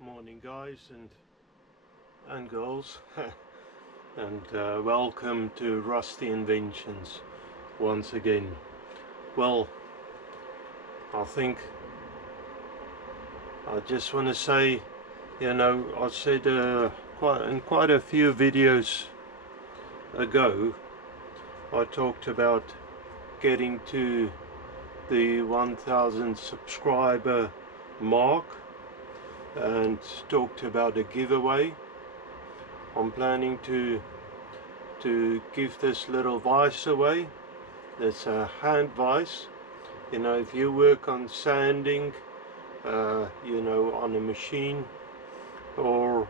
Morning guys and girls and welcome to Rusty Inventions once again. Well, I think I just want to say, I said quite a few videos ago, I talked about getting to the 1000 subscriber mark and talked about a giveaway. I'm planning to give this little vise away. It's a hand vise. If you work on sanding, on a machine, or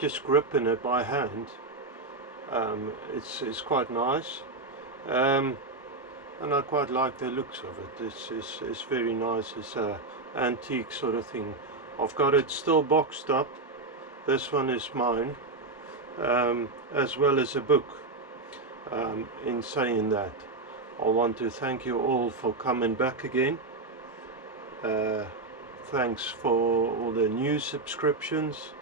just gripping it by hand, it's quite nice. And I quite like the looks of it. It's very nice. It's a antique sort of thing. I've got it still boxed up. This one is mine, as well as a book. In saying that, I want to thank you all for coming back again. Thanks for all the new subscriptions.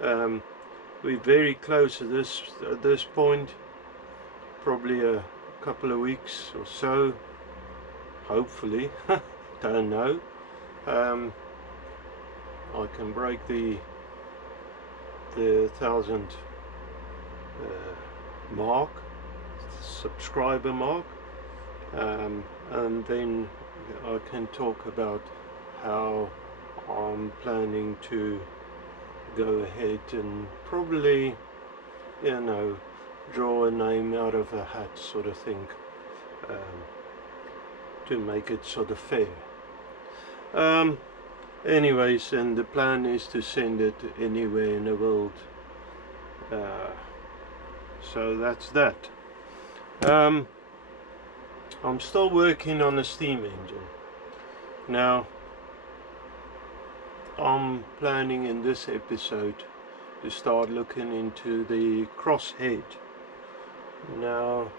We're very close at this point. Probably a couple of weeks or so, hopefully. Don't know. I can break the 1000 mark, subscriber mark, and then I can talk about how I'm planning to go ahead and probably, draw a name out of a hat sort of thing, to make it sort of fair. Anyways, and the plan is to send it anywhere in the world, so that's that. I'm still working on a steam engine. Now I'm planning in this episode to start looking into the crosshead. Now,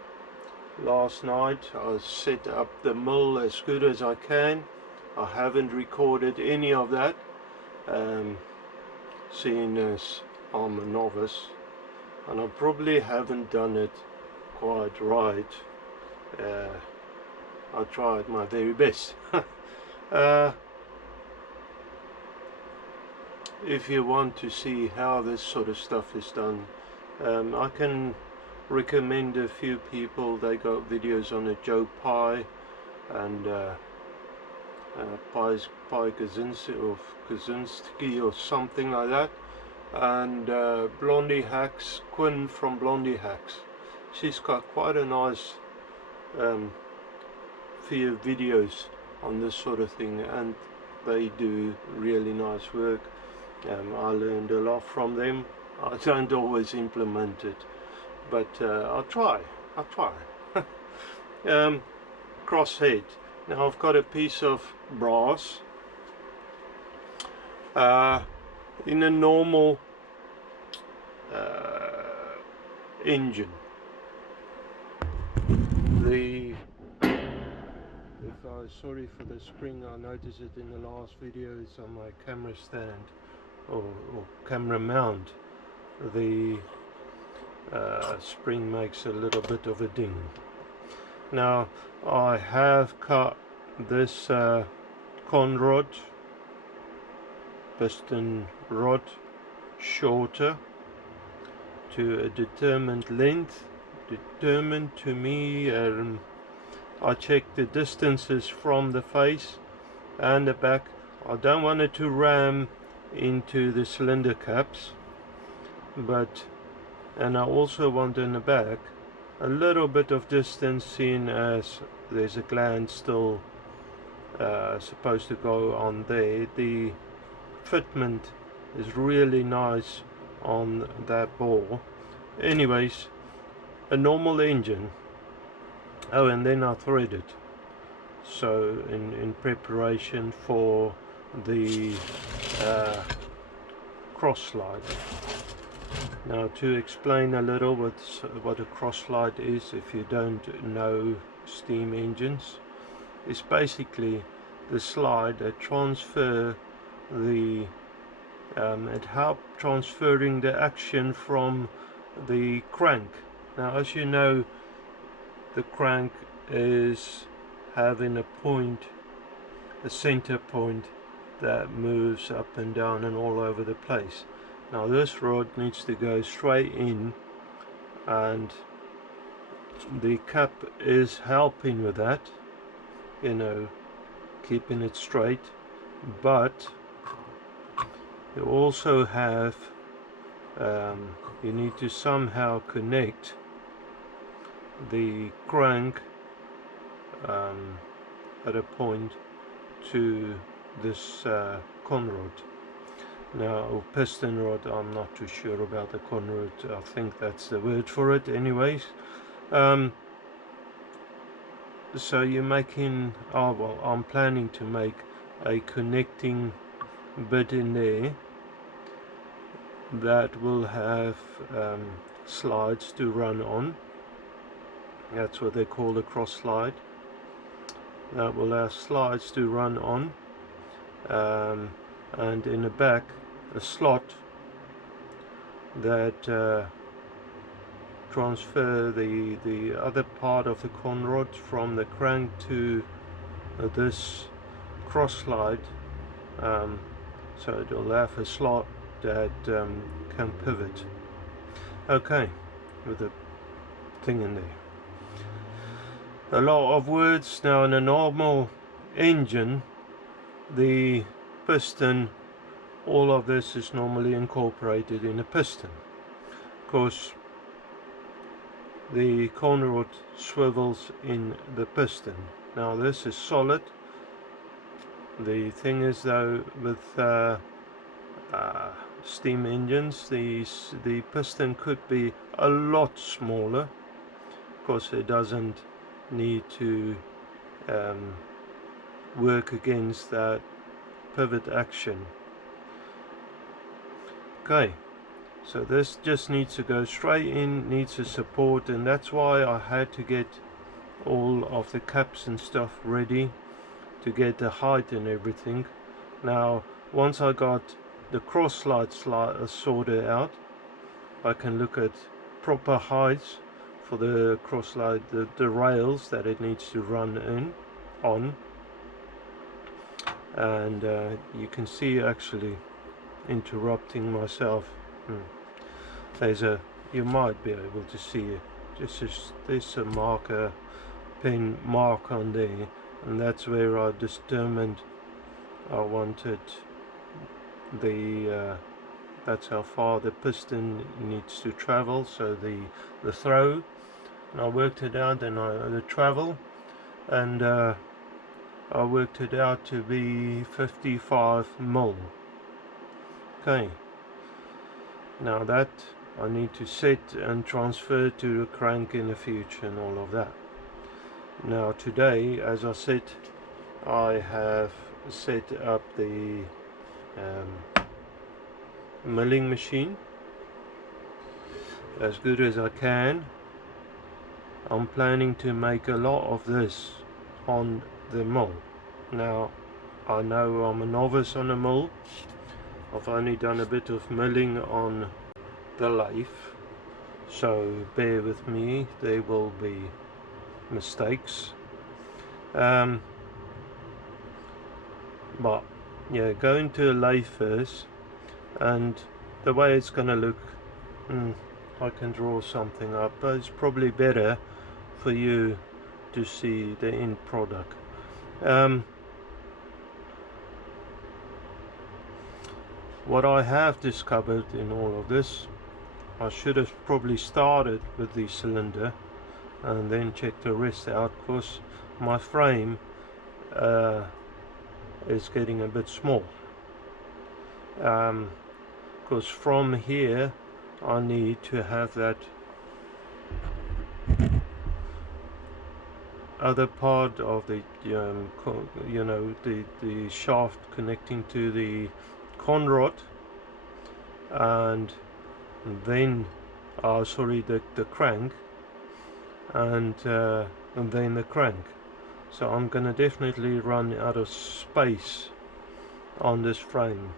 last night I set up the mill as good as I can. I haven't recorded any of that, seeing as I'm a novice, and I probably haven't done it quite right. I tried my very best. If you want to see how this sort of stuff is done, I can recommend a few people. They got videos on it. Joe Pye and Pye Kaczynski or something like that, and Blondie Hacks, Quinn from Blondie Hacks. She's got quite a nice few videos on this sort of thing, and they do really nice work. I learned a lot from them. I don't always implement it, but I'll try. Crosshead. Now I've got a piece of brass. In a normal engine, sorry for the spring, I noticed it in the last video. It's on my camera stand or camera mount. The spring makes a little bit of a ding. Now I have cut this con rod, piston rod, shorter to a determined length, determined to me. I checked the distances from the face and the back. I don't want it to ram into the cylinder caps, and I also want in the back a little bit of distance, seeing as there's a gland still supposed to go on there. The fitment is really nice on that bore. Anyways, a normal engine. Oh, and then I threaded, so in preparation for the Crosslide. Now, to explain a little what a Crosslide is, if you don't know steam engines, it's basically the slide that transfer the it helped transferring the action from the crank. Now, as you know, the crank is having a point, a center point that moves up and down and all over the place. Now this rod needs to go straight in, and the cap is helping with that, you know, keeping it straight. But you also have you need to somehow connect the crank at a point to this con rod. Now, or piston rod, I'm not too sure about the con rod. I think that's the word for it anyways. So you're making, oh well, I'm planning to make a connecting bit in there that will have slides to run on. That's what they call the Crosslide. That will have slides to run on, and in the back a slot that transfer the other part of the con rod from the crank to this Crosslide, so it'll have a slot that can pivot. Okay, with the thing in there. A lot of words. Now, in a normal engine, the piston, all of this is normally incorporated in a piston. Of course, the con rod swivels in the piston. Now this is solid. The thing is though, with steam engines, the piston could be a lot smaller. Of course, it doesn't need to work against that pivot action. Okay, so this just needs to go straight in, needs a support, and that's why I had to get all of the caps and stuff ready to get the height and everything. Now, once I got the Crosslide sorted out, I can look at proper heights for the Crosslide, the rails that it needs to run on. And you can see, actually interrupting myself, there's a, you might be able to see it, there's a marker, pen mark on there, and that's where I determined I wanted the that's how far the piston needs to travel, so the throw, and I worked it out, and the travel, and I worked it out to be 55 mil. Okay, now that I need to set and transfer to the crank in the future and all of that. Now today, as I said, I have set up the milling machine as good as I can. I'm planning to make a lot of this on the mill. Now, I know I'm a novice on the mill. I've only done a bit of milling on the lathe, so bear with me, there will be mistakes. But yeah, going to a lathe first, and the way it's gonna look, I can draw something up, but it's probably better for you to see the end product. What I have discovered in all of this, I should have probably started with the cylinder and then checked the rest out, because my frame is getting a bit small. Because from here I need to have that other part of the you know, the shaft connecting to the con rod, and then sorry, the crank, and then the crank. so I'm gonna definitely run out of space on this frame.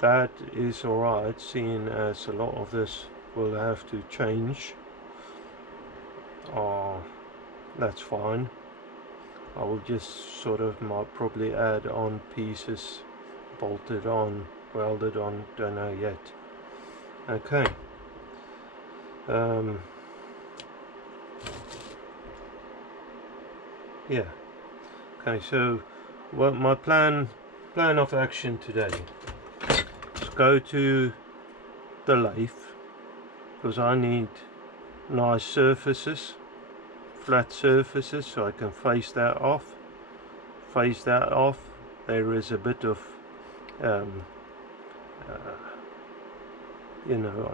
That is alright, seeing as a lot of this will have to change. That's fine. I will just sort of might probably add on pieces, bolted on, welded on, don't know yet. Okay. Yeah. Okay, so what my plan of action today is go to the lathe, because I need nice surfaces, flat surfaces, so I can face that off. There is a bit of you know,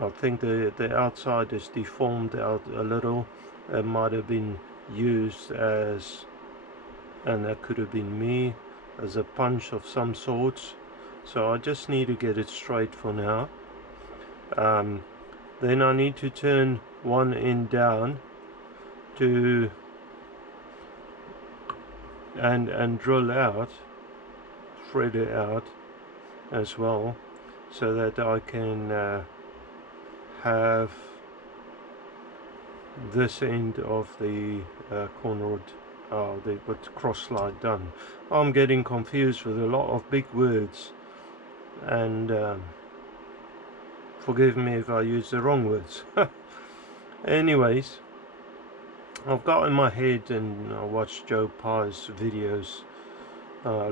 I think the outside is deformed out a little. It might have been used as, and that could have been me, as a punch of some sorts. So I just need to get it straight for now. Then I need to turn one end down to and drill out, thread it out as well, so that I can have this end of the corner with Crosslide done. I'm getting confused with a lot of big words, and forgive me if I use the wrong words. Anyways, I've got in my head, and I watched Joe Pye's videos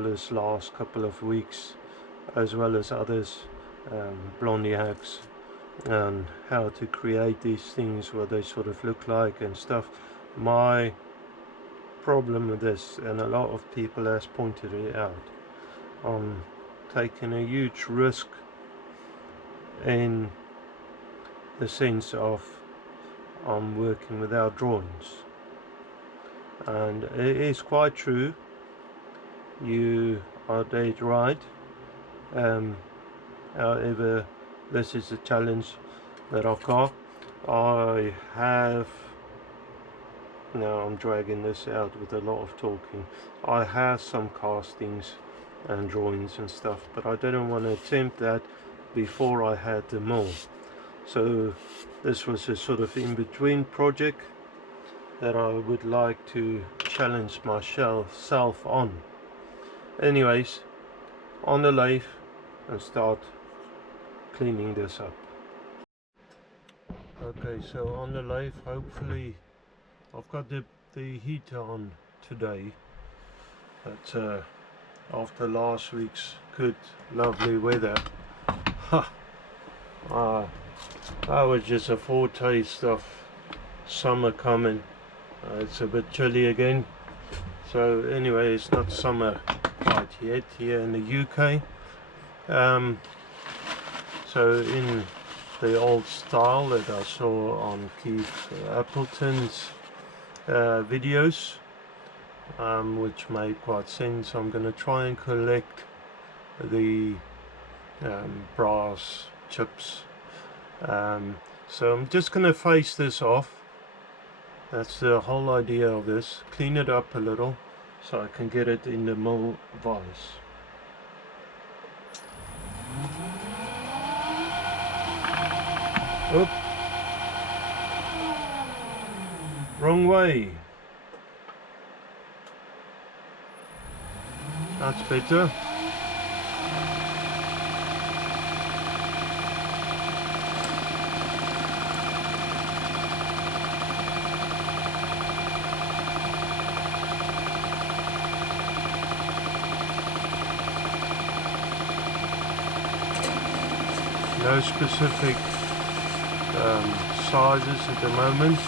this last couple of weeks, as well as others, Blondie Hacks, and how to create these things, what they sort of look like and stuff. My problem with this, and a lot of people has pointed it out, I'm taking a huge risk in the sense of I'm working without drawings, and it is quite true, you are dead right. However, this is a challenge that I've got. I have, now I'm dragging this out with a lot of talking, I have some castings and drawings and stuff, but I didn't want to attempt that before I had them all. So this was a sort of in-between project that I would like to challenge myself on. Anyways, on the lathe and start cleaning this up. Okay, so on the lathe, hopefully I've got the heater on today, but after last week's good lovely weather, that was just a foretaste of summer coming. It's a bit chilly again, so anyway, it's not summer quite yet here in the UK. So in the old style that I saw on Keith Appleton's videos, which made quite sense, I'm going to try and collect the brass chips. So I'm just going to face this off. That's the whole idea of this. Clean it up a little so I can get it in the mill vise. Oop. Wrong way. That's better. No specific sizes at the moment.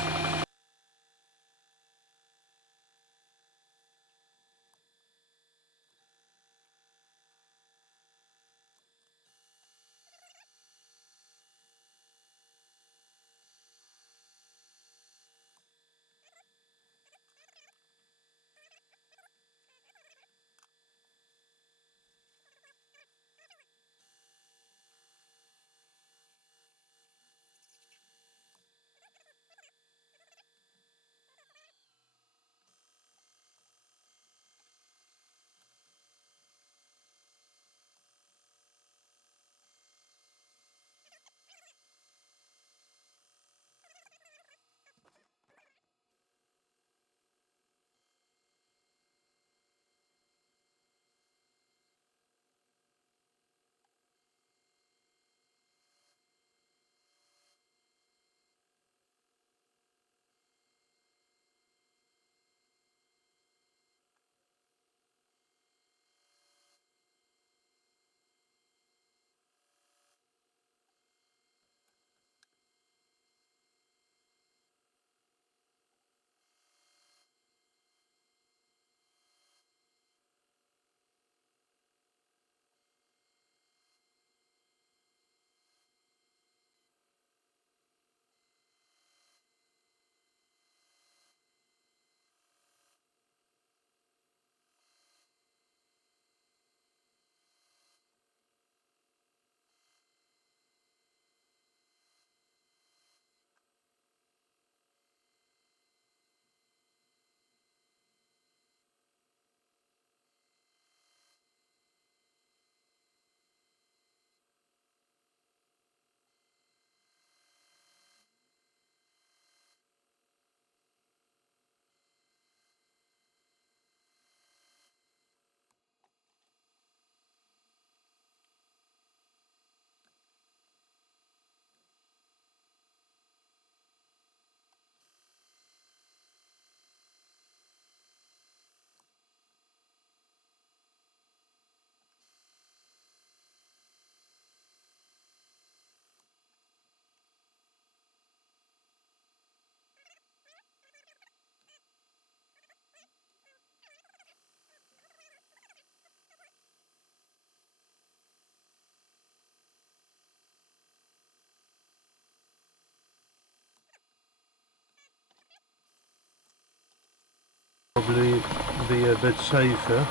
Probably be a bit safer.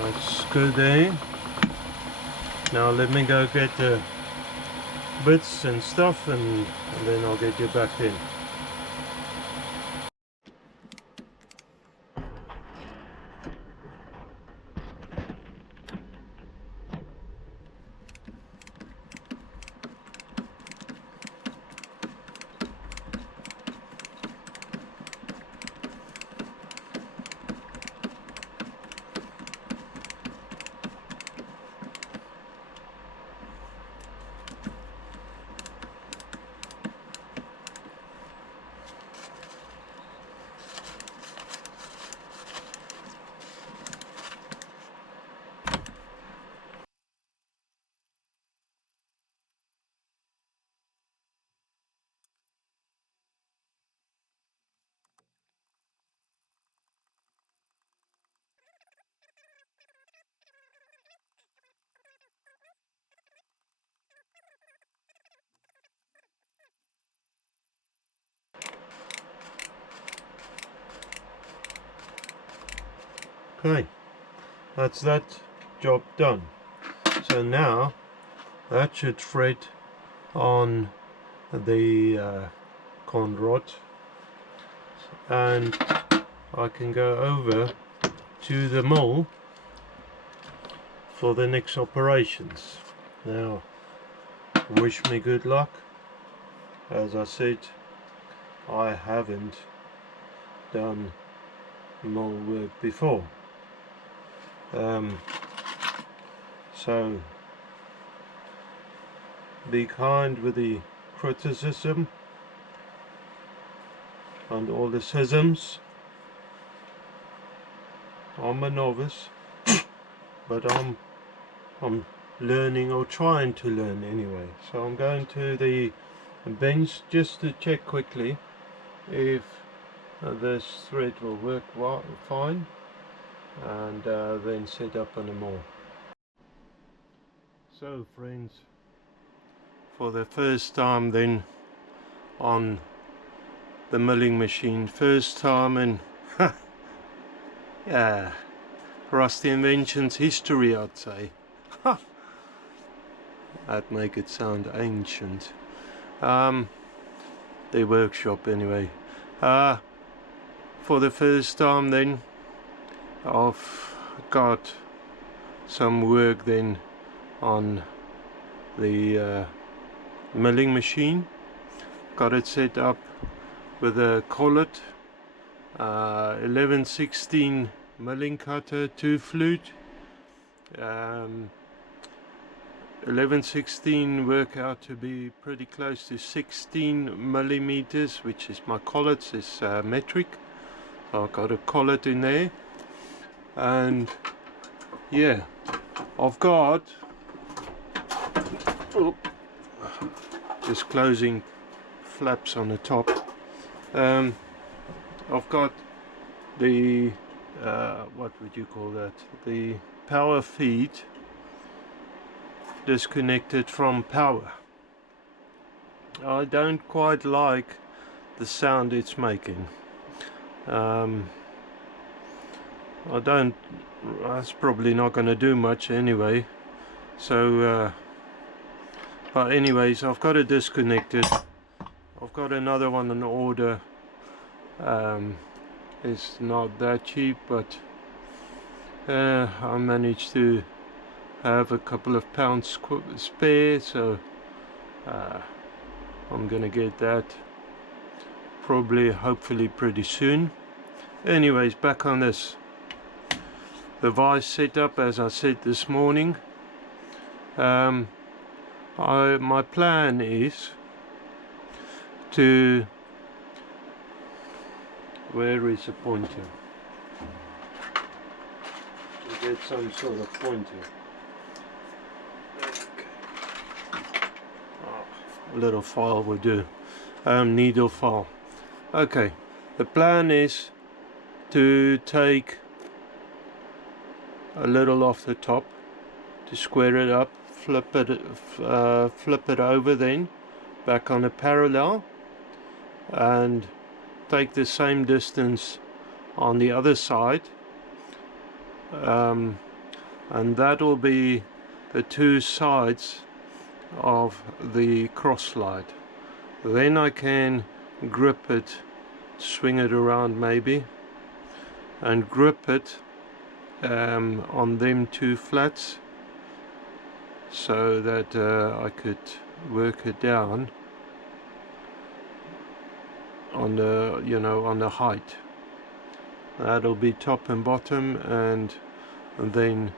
That's good there. Now let me go get the bits and stuff, and then I'll get you back in. Okay, that's that job done. So now that should thread on the con rod, and I can go over to the mill for the next operations. Now, wish me good luck. As I said, I haven't done mill work before, so be kind with the criticism and all the schisms. I'm a novice, but I'm learning, or trying to learn anyway. So I'm going to the bench just to check quickly if this thread will work fine, and then set up on the mill. So friends, for the first time then on the milling machine, first time in yeah, Rusty Inventions history, I'd say. That'd make it sound ancient. The workshop anyway. For the first time then I've got some work then on the milling machine. Got it set up with a collet, 11/16 milling cutter, 2 flute. 11/16 work out to be pretty close to 16 millimeters, which is my collet is metric. I've got a collet in there, and yeah, I've got just closing flaps on the top. I've got the what would you call that, the power feed disconnected from power. I don't quite like the sound it's making. That's probably not going to do much anyway, so but anyways, I've got it disconnected. I've got another one in order. It's not that cheap, but I managed to have a couple of pounds spare, so I'm gonna get that probably, hopefully pretty soon. Anyways, back on this. The vise setup, as I said this morning, my plan is to, where is a pointer? To get some sort of pointer. A little file will do. Needle file. Okay, the plan is to take a little off the top, to square it up, flip it over, then back on a parallel, and take the same distance on the other side, and that will be the two sides of the Crosslide. Then I can grip it, swing it around maybe, and grip it on them two flats, so that I could work it down on the, you know, on the height. That'll be top and bottom, and then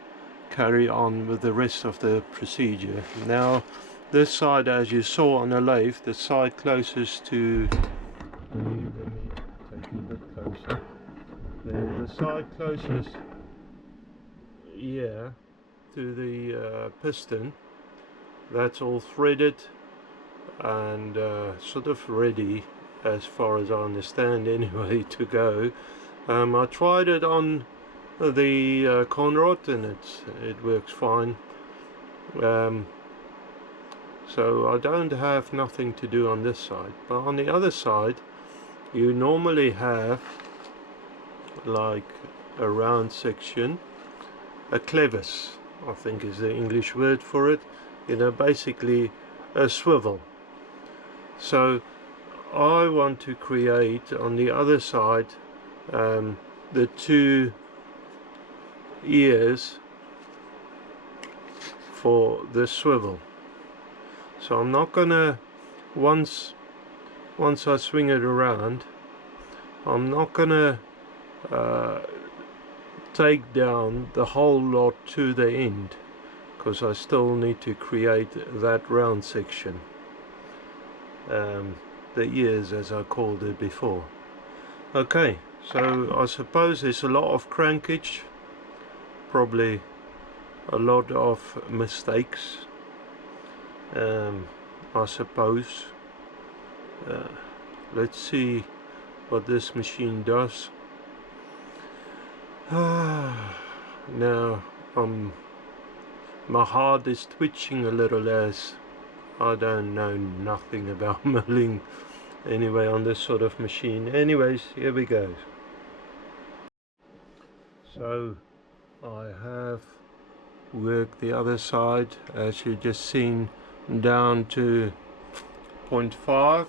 carry on with the rest of the procedure. Now this side, as you saw on the lathe, the side closest to, let me take it a bit closer, the side closest, yeah, to the piston, that's all threaded and sort of ready, as far as I understand anyway, to go. I tried it on the conrod and it works fine. So I don't have nothing to do on this side, but on the other side you normally have like a round section, a clevis I think is the English word for it, you know, basically a swivel. So I want to create on the other side the two ears for the swivel. So I'm not gonna, once I swing it around, I'm not gonna take down the whole lot to the end, because I still need to create that round section, the ears as I called it before. Okay, so I suppose there's a lot of crankage, probably a lot of mistakes, I suppose. Let's see what this machine does. Now my heart is twitching a little, as I don't know nothing about milling anyway on this sort of machine. Anyways, here we go. So I have worked the other side, as you just seen, down to 0.5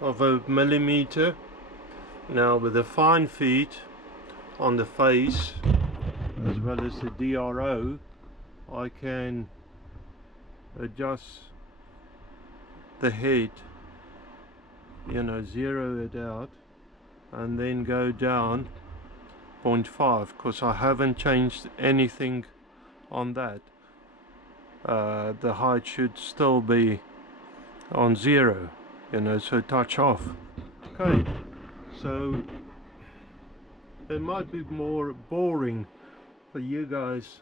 of a millimeter. Now with the fine feet on the face as well as the DRO, I can adjust the head, you know, zero it out and then go down 0.5, because I haven't changed anything on that. The height should still be on 0, you know, so touch off. Okay, so it might be more boring for you guys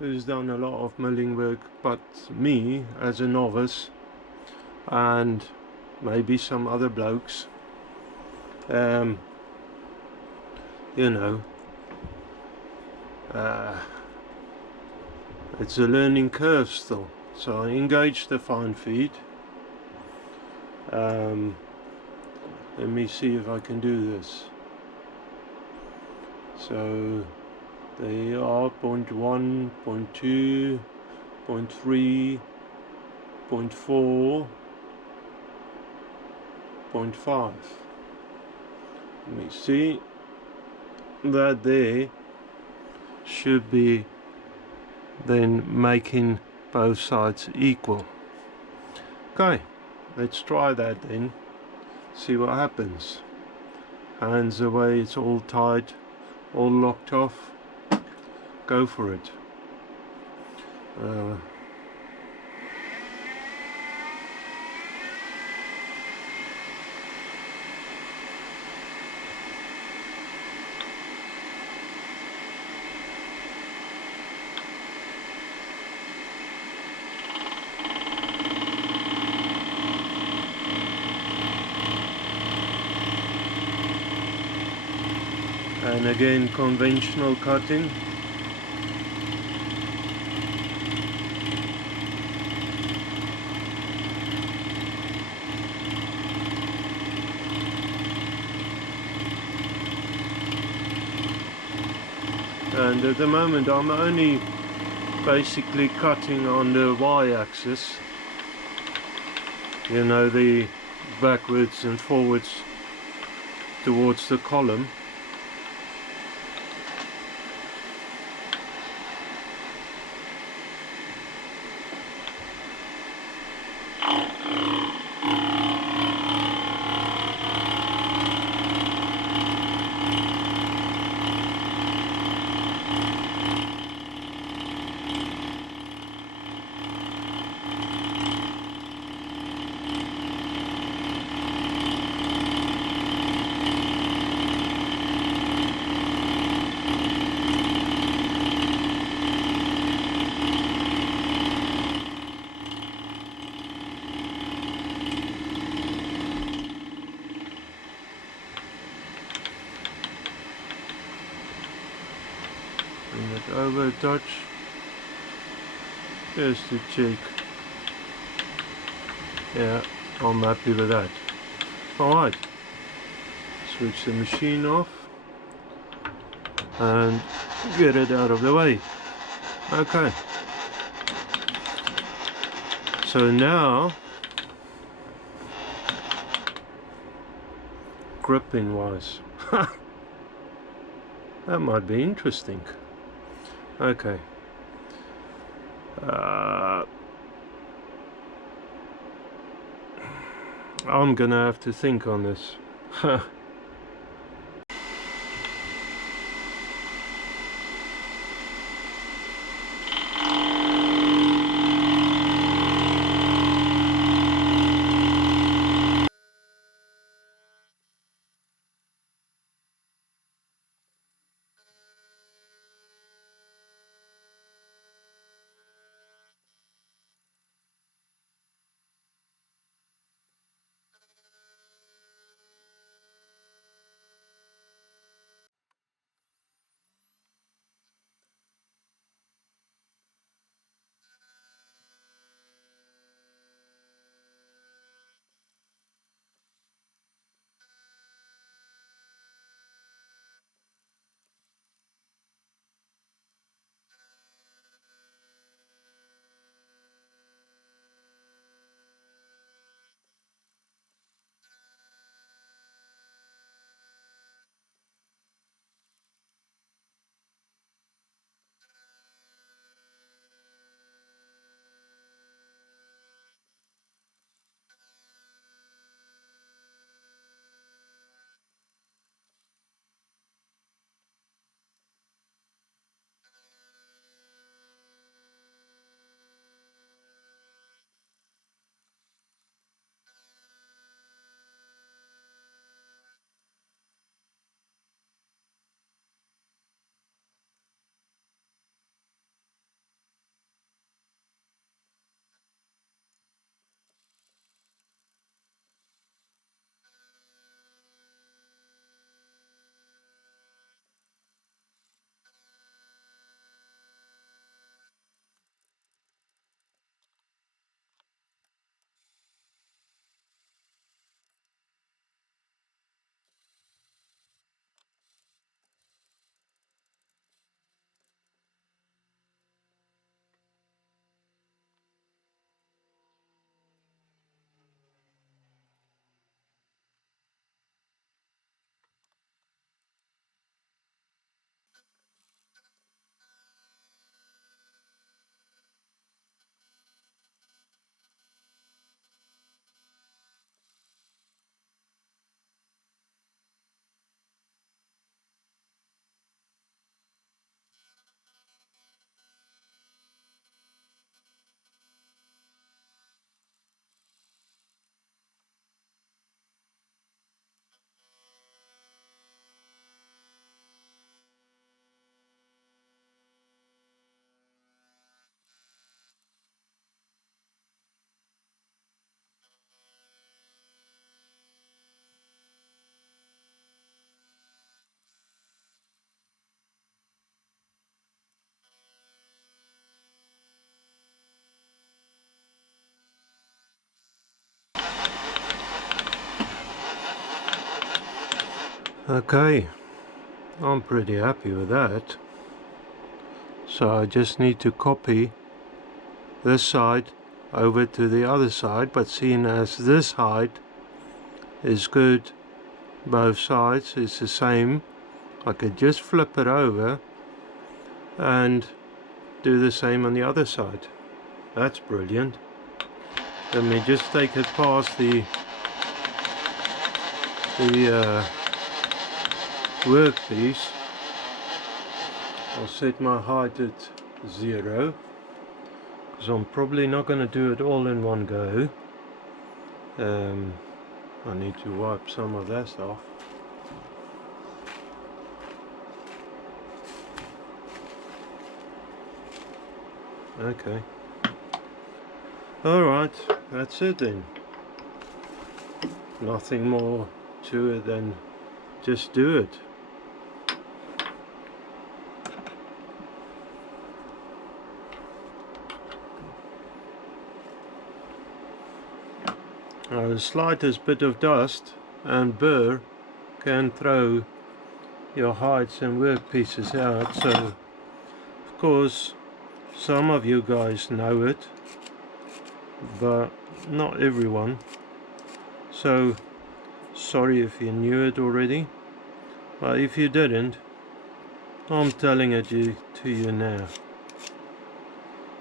who's done a lot of milling work, but me as a novice, and maybe some other blokes, you know, it's a learning curve still. So I engage the fine feet. Let me see if I can do this. So they are 0.1, 0.2, 0.3, 0.4, 0.5. Let me see. That there should be then making both sides equal. Okay, let's try that then, see what happens. Hands away, it's all tight, all locked off. Go for it. And again, conventional cutting. and at the moment I'm only basically cutting on the y-axis, you know, the backwards and forwards towards the column. Bring it over a touch, just a cheek. Yeah, I'm happy with that. Alright, switch the machine off and get it out of the way. Okay, so now, gripping wise, that might be interesting. Okay, I'm gonna have to think on this. Okay, I'm pretty happy with that. So I just need to copy this side over to the other side, but seeing as this height is good, both sides is the same, I could just flip it over and do the same on the other side. That's brilliant. Let me just take it past the workpiece. I'll set my height at 0 because I'm probably not going to do it all in one go. I need to wipe some of that off. Okay. Alright, that's it then. Nothing more to it than just do it. The slightest bit of dust and burr can throw your heights and workpieces out, so of course some of you guys know it, but not everyone. So sorry if you knew it already, but if you didn't, I'm telling it to you now.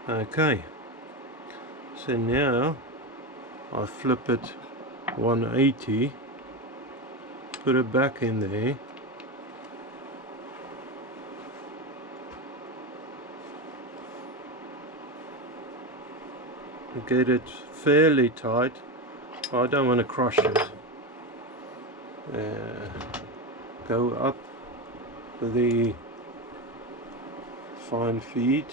Okay, so now I flip it 180, put it back in there, get it fairly tight. I don't want to crush it. Go up the fine feed.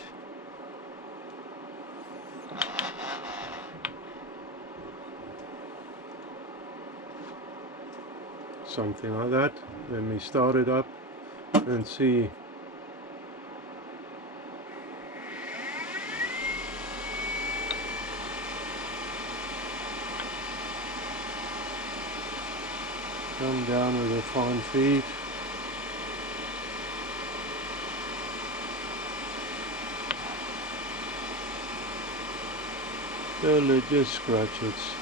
Something like that. Let me start it up and see. Come down with the fine feed. Till it just scratches.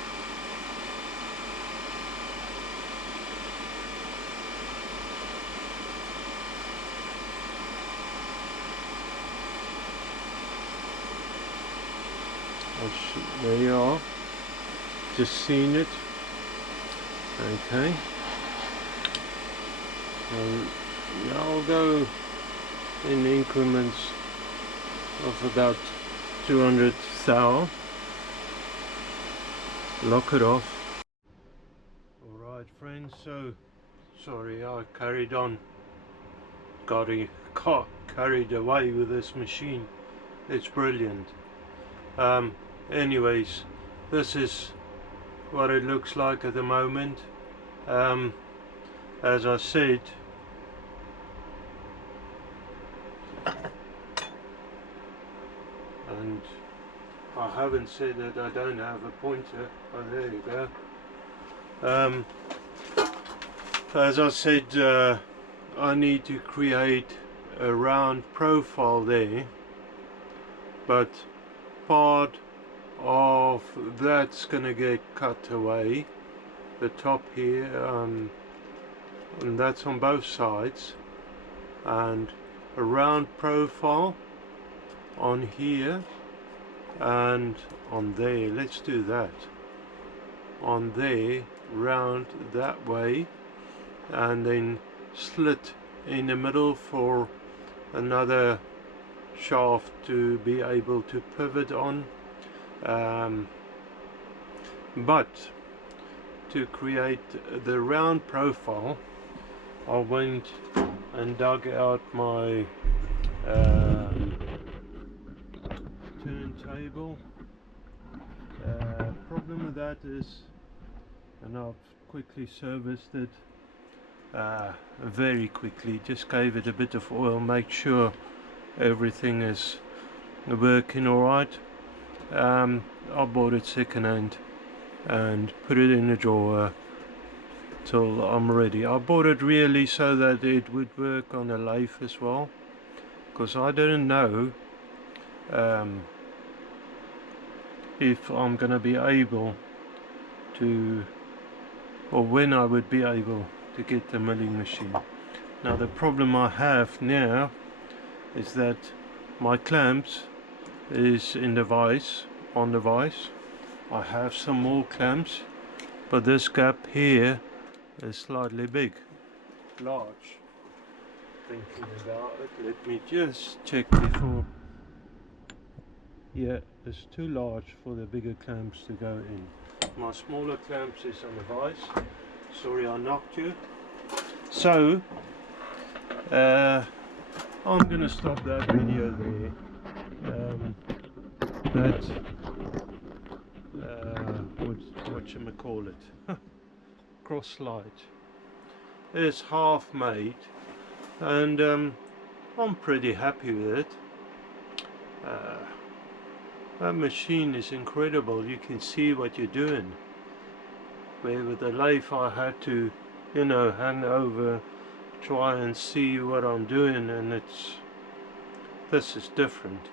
There you are. Just seen it. Okay. I'll go in increments of about 200 thou. Lock it off. Alright friends, so sorry I carried on. Got carried away with this machine. It's brilliant. Anyways, this is what it looks like at the moment. As I said, and I haven't said that I don't have a pointer. Oh, there you go. As I said, I need to create a round profile there, but part of that's gonna get cut away, the top here, and that's on both sides, and a round profile on here and on there. Let's do that. On there, round that way, and then slit in the middle for another shaft to be able to pivot on. But to create the round profile, I went and dug out my turntable. Problem with that is, and I've quickly serviced it very quickly, just gave it a bit of oil, make sure everything is working alright. I bought it second hand and put it in a drawer till I'm ready. I bought it really so that it would work on a lathe as well, because I didn't know if I'm gonna be able to, or when I would be able to get the milling machine. Now the problem I have now is that my clamps is in the vise, on the vise. I have some more clamps, but this gap here is slightly big, large. Thinking about it, let me just check before. Yeah, it's too large for the bigger clamps to go in. My smaller clamps is on the vise. Sorry I knocked you. So I'm gonna stop that video there. Whatchamacallit, Crosslide is half made, and I'm pretty happy with it. That machine is incredible. You can see what you're doing. Where with the lathe I had to, you know, hand over, try and see what I'm doing, and this is different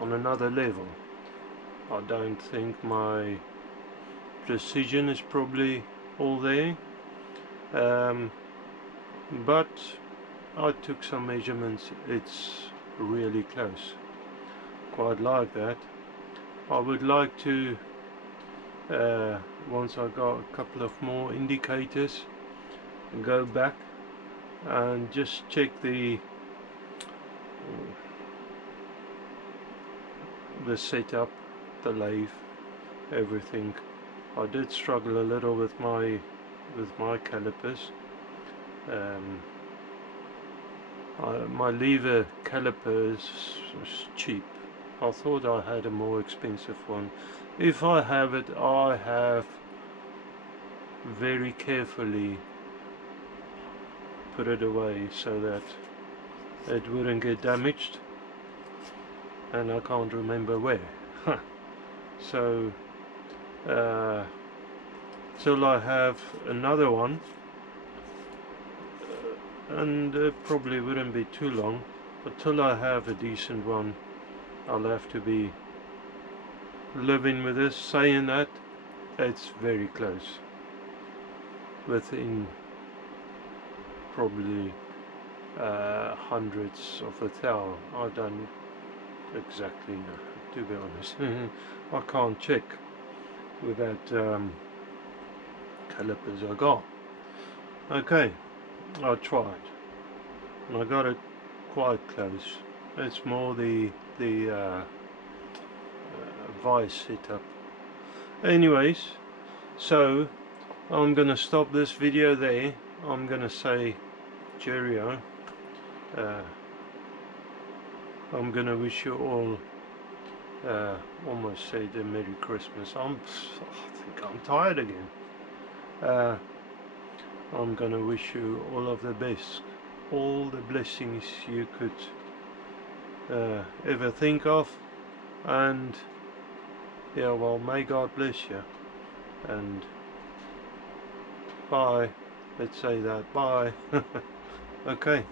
on another level. I don't think my precision is probably all there, but I took some measurements. It's really close. Quite like that. I would like to, once I got a couple of more indicators, go back and just check the setup, the lathe, everything. I did struggle a little with my calipers. My lever caliper is cheap. I thought I had a more expensive one. If I have it, I have very carefully put it away so that it wouldn't get damaged, and I can't remember where. So till I have another one, and it probably wouldn't be too long, but till I have a decent one, I'll have to be living with this. Saying that, it's very close, within probably hundreds of a thou. I don't exactly know, to be honest. I can't check with that calipers I got. Okay, I tried and I got it quite close. It's more the vice setup. Anyways, so I'm gonna stop this video there. I'm gonna say cheerio. I'm gonna wish you all, almost said a Merry Christmas. I think I'm tired again. I'm gonna wish you all of the best, all the blessings you could ever think of, and yeah, well, may God bless you, and bye. Let's say that, bye. Okay.